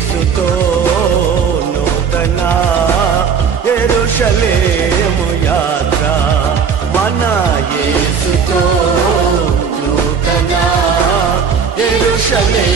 యేసుతో నూతన ఎరుషలేము యాత్ర. మన యేసుతో నూతన ఎరుషలే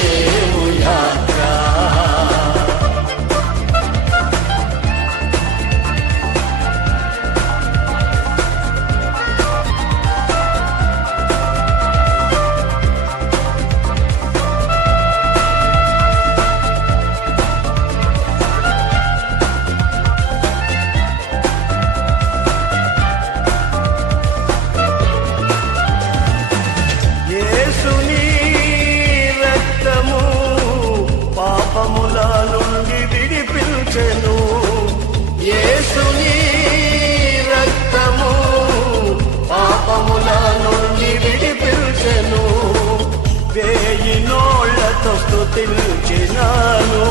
తెల్చినాను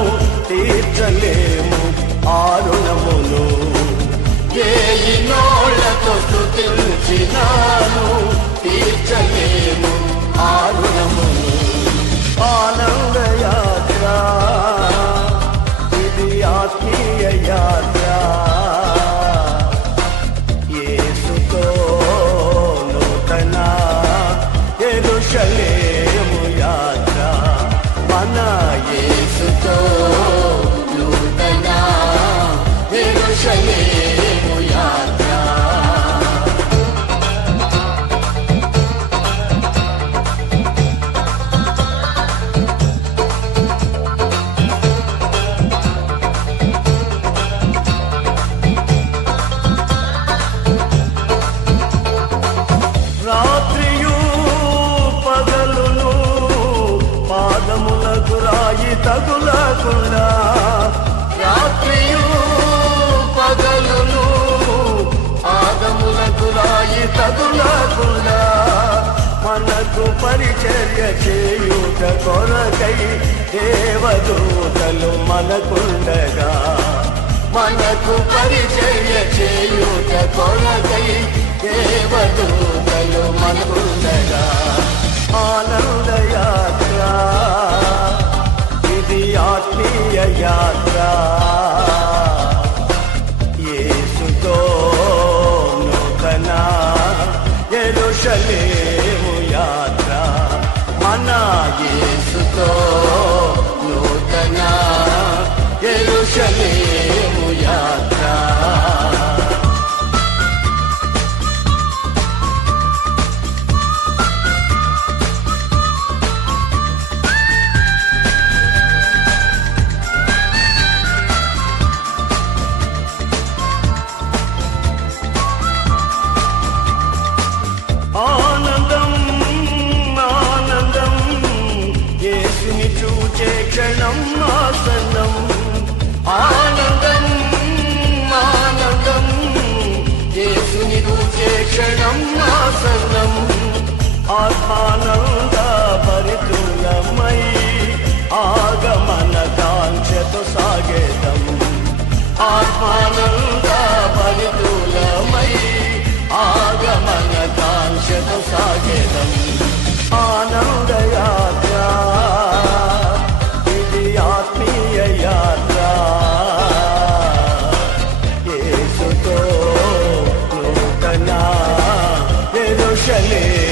తీర్చలేము. 耶稣。తగులకుండా రాత్రియు పగలును ఆగములకు రాయి తగులకుండా మనకు పరిచర్య చేయుట కొరకై దేవదూతలు మనకుండగా మనకు పరిచర్య చేయుట కొరకై నాయసుతో సన్నం ఆనందం ఆనందం యేసుని చూచే క్షణం ఆసనం ఆత్మానంద పరితులమై ఆగమన కాంక్షతో సాగేదం ఆత్మానంద చెలే